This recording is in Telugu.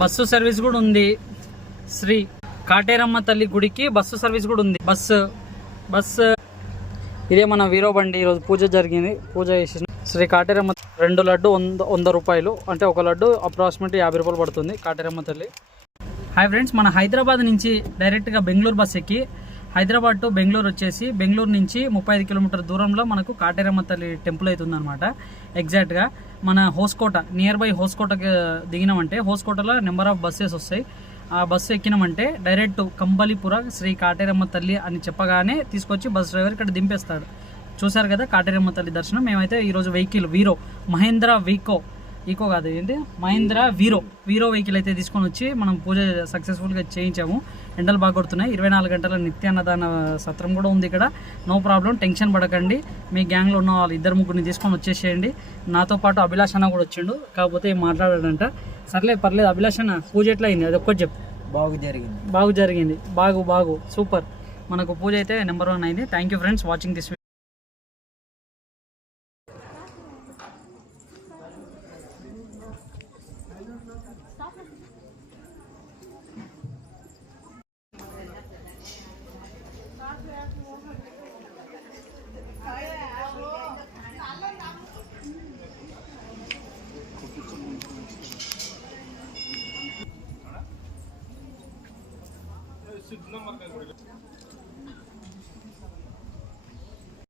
బస్సు సర్వీస్ కూడా ఉంది. శ్రీ కాటేరమ్మ తల్లి గుడికి బస్సు సర్వీస్ కూడా ఉంది. బస్సు ఇదే మన వీరో బండి. ఈరోజు పూజ జరిగింది, పూజ చేసి శ్రీ కాటేరమ్మ 2 లడ్డు 100 రూపాయలు, అంటే ఒక లడ్డు అప్రాక్సిమేట్లీ 50 రూపాయలు పడుతుంది. కాటేరమ్మ తల్లి. హాయ్ ఫ్రెండ్స్, మన హైదరాబాద్ నుంచి డైరెక్ట్గా బెంగళూరు బస్ ఎక్కి హైదరాబాద్ టు బెంగళూరు వచ్చేసి బెంగళూరు నుంచి 35 కిలోమీటర్ దూరంలో మనకు కాటేరమ్మ తల్లి టెంపుల్ అవుతుంది అనమాట. ఎగ్జాక్ట్గా మన హోస్కోట, నియర్ బై హోస్కోటకి దిగినామంటే హోస్కోటలో నెంబర్ ఆఫ్ బస్సెస్ వస్తాయి. ఆ బస్సు ఎక్కినామంటే డైరెక్ట్ కంబలిపుర శ్రీ కాటేరమ్మ తల్లి అని చెప్పగానే తీసుకొచ్చి బస్ డ్రైవర్ ఇక్కడ దింపేస్తాడు. చూసారు కదా కాటేరమ్మ తల్లి దర్శనం. మేమైతే ఈరోజు వెహికల్ వీరో మహేంద్ర ఈకో కాదు ఏంటి మహేంద్ర వీరో వెహికల్ అయితే తీసుకొని వచ్చి మనం పూజ సక్సెస్ఫుల్గా చేయించాము. ఎండలు బాగా కొడుతున్నాయి. 24 గంటల నిత్యాన్నదాన సత్రం కూడా ఉంది ఇక్కడ. నో ప్రాబ్లం, టెన్షన్ పడకండి. మీ గ్యాంగ్లో ఉన్న వాళ్ళు 2-3 తీసుకొని వచ్చేసేయండి. నాతో పాటు అభిలాష్ అన్న కూడా వచ్చిండు, కాకపోతే ఏం మాట్లాడాడంట. సర్లే పర్లేదు. అభిలాష్ అన్న, పూజ ఎట్లా అయింది అది ఒక్కటి చెప్పు. బాగు జరిగింది. బాగు సూపర్. మనకు పూజ అయితే నెంబర్ 1 అయింది. Thank you friends watching this. సిద్ధం